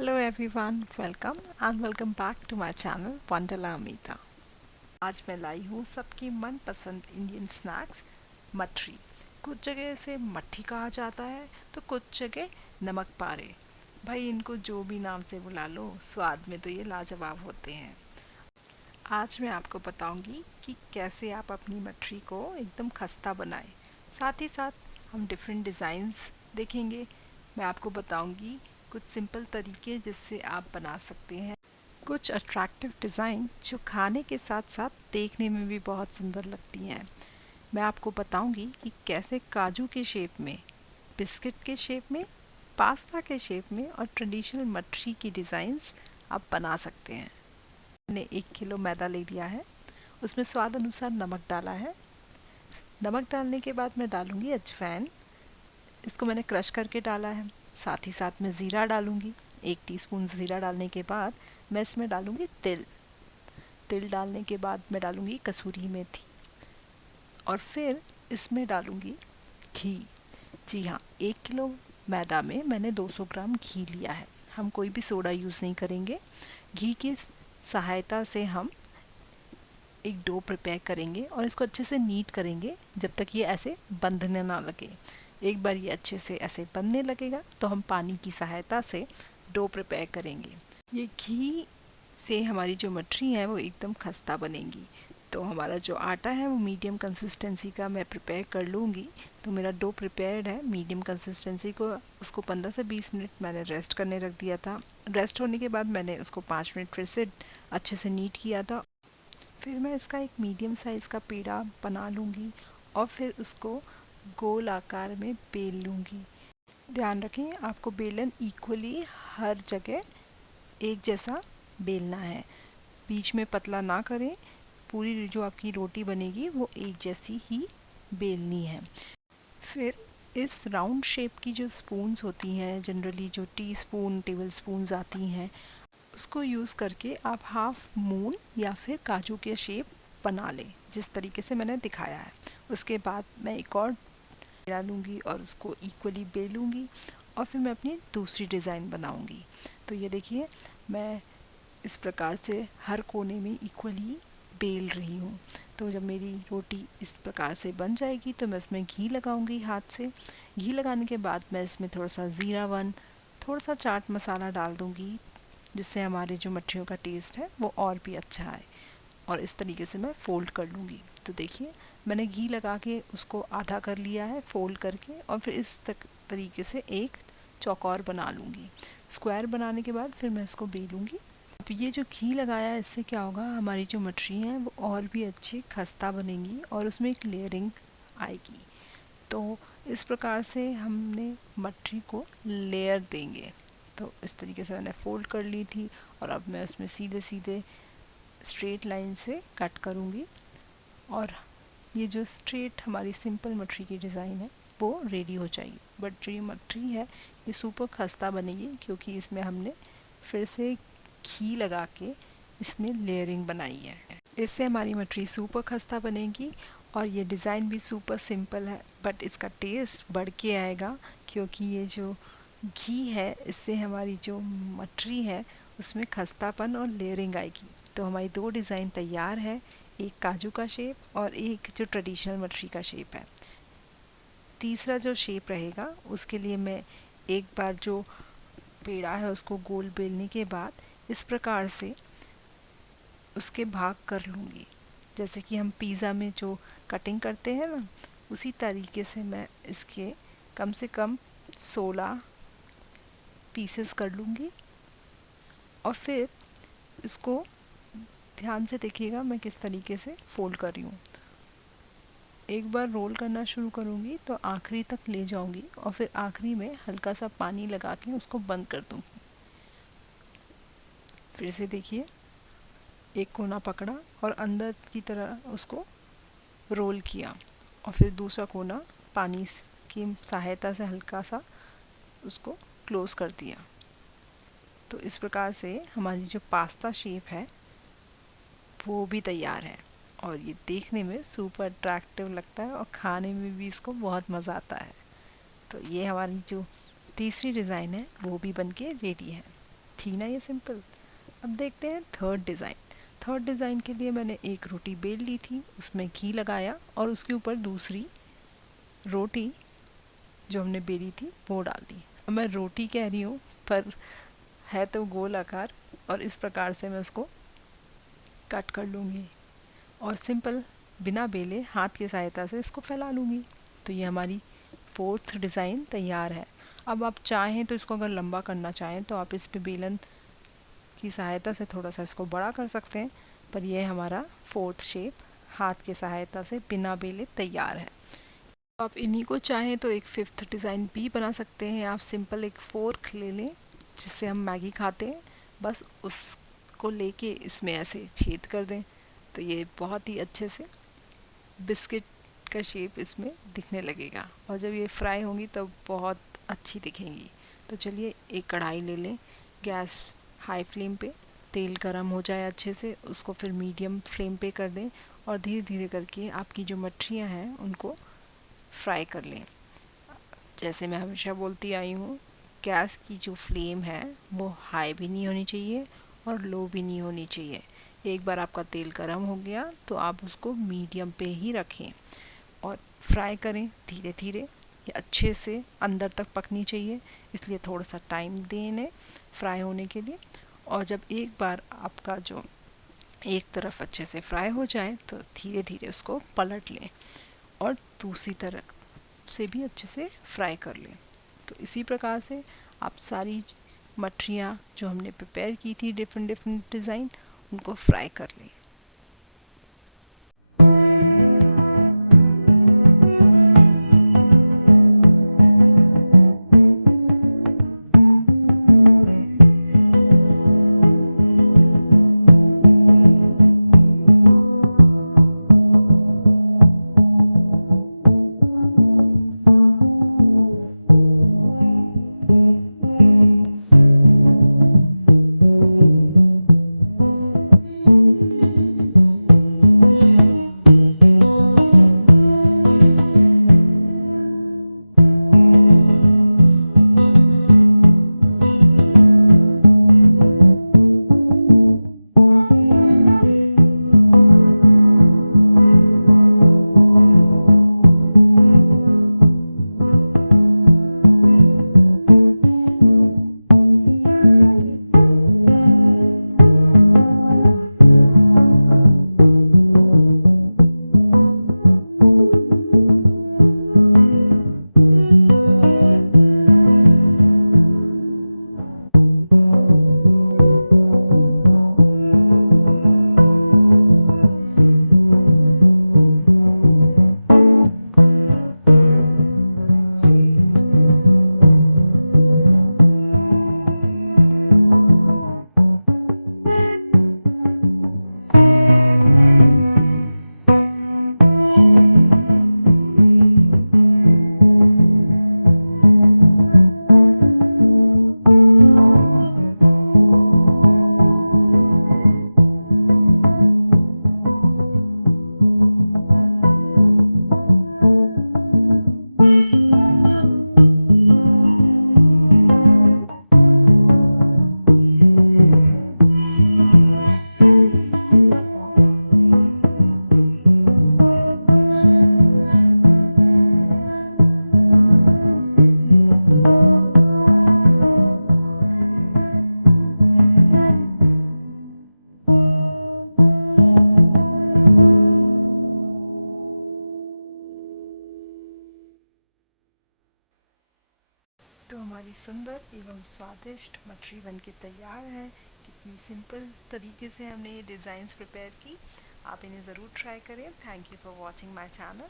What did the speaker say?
Hello everyone, welcome back to my channel Wonderla Amita. आज मैं लाई हूँ सबकी मनपसंद इंडियन स्नैक्स मठरी। कुछ जगह इसे मट्ठी कहा जाता है तो कुछ जगह नमक पारे। भाई इनको जो भी नाम से बुला लो, स्वाद में तो ये लाजवाब होते हैं। आज मैं आपको बताऊंगी कि कैसे आप अपनी मठरी को एकदम खस्ता बनाएं। साथ ही साथ हम डिफरेंट डिज़ाइंस देखेंगे। मैं आपको बताऊंगी कुछ सिंपल तरीके जिससे आप बना सकते हैं कुछ अट्रैक्टिव डिज़ाइन जो खाने के साथ साथ देखने में भी बहुत सुंदर लगती हैं। मैं आपको बताऊंगी कि कैसे काजू के शेप में, बिस्किट के शेप में, पास्ता के शेप में और ट्रेडिशनल मठरी की डिज़ाइंस आप बना सकते हैं। मैंने 1 किलो मैदा ले लिया है, उसमें स्वाद अनुसार नमक डाला है। नमक डालने के बाद मैं डालूंगी अजवाइन, इसको मैंने क्रश करके डाला है। साथ ही साथ मैं ज़ीरा डालूंगी। 1 टीस्पून ज़ीरा डालने के बाद मैं इसमें डालूंगी तिल। तिल डालने के बाद मैं डालूंगी कसूरी मेथी और फिर इसमें डालूंगी घी। जी हाँ, 1 किलो मैदा में मैंने 200 ग्राम घी लिया है। हम कोई भी सोडा यूज़ नहीं करेंगे। घी की सहायता से हम एक डो प्रिपेयर करेंगे और इसको अच्छे से नीट करेंगे जब तक ये ऐसे बंधने ना लगे। एक बार ये अच्छे से ऐसे बंधने लगेगा तो हम पानी की सहायता से डो प्रिपेयर करेंगे। ये घी से हमारी जो मठरी है वो एकदम खस्ता बनेगी। तो हमारा जो आटा है वो मीडियम कंसिस्टेंसी का मैं प्रिपेयर कर लूँगी। तो मेरा डो प्रिपेयर्ड है मीडियम कंसिस्टेंसी को। उसको 15 से 20 मिनट मैंने रेस्ट करने रख दिया था। रेस्ट होने के बाद मैंने उसको 5 मिनट फिर से अच्छे से नीट किया था। फिर मैं इसका एक मीडियम साइज़ का पेड़ा बना लूँगी और फिर उसको गोल आकार में बेल लूँगी। ध्यान रखें, आपको बेलन इक्वली हर जगह एक जैसा बेलना है। बीच में पतला ना करें। पूरी जो आपकी रोटी बनेगी वो एक जैसी ही बेलनी है। फिर इस राउंड शेप की जो स्पून्स होती हैं, जनरली जो टी स्पून, टेबल स्पून्स आती हैं, उसको यूज़ करके आप हाफ मून या फिर काजू के शेप बना लें, जिस तरीके से मैंने दिखाया है। उसके बाद मैं एक और पेड़ा लूँगी और उसको इक्वली बेलूँगी और फिर मैं अपनी दूसरी डिज़ाइन बनाऊँगी। तो ये देखिए, मैं इस प्रकार से हर कोने में इक्वली बेल रही हूँ। तो जब मेरी रोटी इस प्रकार से बन जाएगी तो मैं उसमें घी लगाऊंगी हाथ से। घी लगाने के बाद मैं इसमें थोड़ा सा ज़ीरावन, थोड़ा सा चाट मसाला डाल दूँगी, जिससे हमारे जो मठरियों का टेस्ट है वो और भी अच्छा आए। और इस तरीके से मैं फ़ोल्ड कर लूँगी। तो देखिए, मैंने घी लगा के उसको आधा कर लिया है फ़ोल्ड करके, और फिर इस तरीके से एक चौकोर बना लूँगी। स्क्वायर बनाने के बाद फिर मैं इसको बेलूँगी। अब ये जो घी लगाया है इससे क्या होगा, हमारी जो मठरी हैं वो और भी अच्छी खस्ता बनेंगी और उसमें एक लेयरिंग आएगी। तो इस प्रकार से हमने मठरी को लेयर देंगे। तो इस तरीके से मैंने फ़ोल्ड कर ली थी और अब मैं उसमें सीधे सीधे स्ट्रेट लाइन से कट करूँगी और ये जो स्ट्रेट हमारी सिंपल मठरी की डिज़ाइन है वो रेडी हो जाएगी। बट जो ये मठरी है ये सुपर खस्ता बनेगी क्योंकि इसमें हमने फिर से घी लगा के इसमें लेयरिंग बनाई है। इससे हमारी मठरी सुपर खस्ता बनेगी और ये डिज़ाइन भी सुपर सिंपल है, बट इसका टेस्ट बढ़ के आएगा क्योंकि ये जो घी है इससे हमारी जो मठरी है उसमें खस्तापन और लेयरिंग आएगी। तो हमारी 2 डिज़ाइन तैयार है, एक काजू का शेप और एक जो ट्रेडिशनल मठरी का शेप है। तीसरा जो शेप रहेगा उसके लिए मैं एक बार जो पेड़ा है उसको गोल बेलने के बाद इस प्रकार से उसके भाग कर लूँगी। जैसे कि हम पिज़्ज़ा में जो कटिंग करते हैं ना, उसी तरीके से मैं इसके कम से कम 16 पीसेस कर लूँगी और फिर इसको ध्यान से देखिएगा मैं किस तरीके से फ़ोल्ड कर रही हूँ। एक बार रोल करना शुरू करूँगी तो आखिरी तक ले जाऊँगी और फिर आखिरी में हल्का सा पानी लगा के उसको बंद कर दूँगी। फिर से देखिए, एक कोना पकड़ा और अंदर की तरह उसको रोल किया और फिर दूसरा कोना पानी की सहायता से हल्का सा उसको क्लोज़ कर दिया। तो इस प्रकार से हमारी जो पास्ता शेप है वो भी तैयार है और ये देखने में सुपर अट्रैक्टिव लगता है और खाने में भी इसको बहुत मज़ा आता है। तो ये हमारी जो तीसरी डिज़ाइन है वो भी बनके रेडी है। थी ना ये सिंपल। अब देखते हैं थर्ड डिज़ाइन। थर्ड डिज़ाइन के लिए मैंने एक रोटी बेल ली थी, उसमें घी लगाया और उसके ऊपर दूसरी रोटी जो हमने बेली थी वो डाल दी। अब मैं रोटी कह रही हूँ पर है तो गोल आकार, और इस प्रकार से मैं उसको कट कर लूँगी और सिंपल बिना बेले हाथ की सहायता से इसको फैला लूँगी। तो ये हमारी फोर्थ डिज़ाइन तैयार है। अब आप चाहें तो इसको अगर लंबा करना चाहें तो आप इस पे बेलन की सहायता से थोड़ा सा इसको बड़ा कर सकते हैं, पर यह हमारा फोर्थ शेप हाथ की सहायता से बिना बेले तैयार है। आप इन्हीं को चाहें तो एक फिफ्थ डिज़ाइन भी बना सकते हैं। आप सिंपल एक फोर्क ले लें जिससे हम मैगी खाते हैं, बस उसको लेके इसमें ऐसे छेद कर दें तो ये बहुत ही अच्छे से बिस्किट का शेप इसमें दिखने लगेगा, और जब ये फ्राई होंगी तब बहुत अच्छी दिखेंगी। तो चलिए एक कढ़ाई ले लें, गैस हाई फ्लेम पे, तेल गरम हो जाए अच्छे से, उसको फिर मीडियम फ्लेम पे कर दें और धीरे धीरे करके आपकी जो मठरियाँ हैं उनको फ्राई कर लें। जैसे मैं हमेशा बोलती आई हूँ, गैस की जो फ्लेम है वो हाई भी नहीं होनी चाहिए और लो भी नहीं होनी चाहिए। एक बार आपका तेल गर्म हो गया तो आप उसको मीडियम पे ही रखें और फ्राई करें धीरे धीरे। ये अच्छे से अंदर तक पकनी चाहिए, इसलिए थोड़ा सा टाइम दें इन्हें फ्राई होने के लिए। और जब एक बार आपका जो एक तरफ अच्छे से फ्राई हो जाए तो धीरे धीरे उसको पलट लें और दूसरी तरफ से भी अच्छे से फ्राई कर लें। तो इसी प्रकार से आप सारी मठरियाँ जो हमने प्रिपेयर की थी डिफरेंट डिफरेंट डिज़ाइन, उनको फ्राई कर लें। तो हमारी सुंदर एवं स्वादिष्ट मठरी बनके तैयार है। कितनी सिंपल तरीके से हमने ये डिज़ाइंस प्रिपेयर की। आप इन्हें ज़रूर ट्राई करें। Thank you for watching my channel.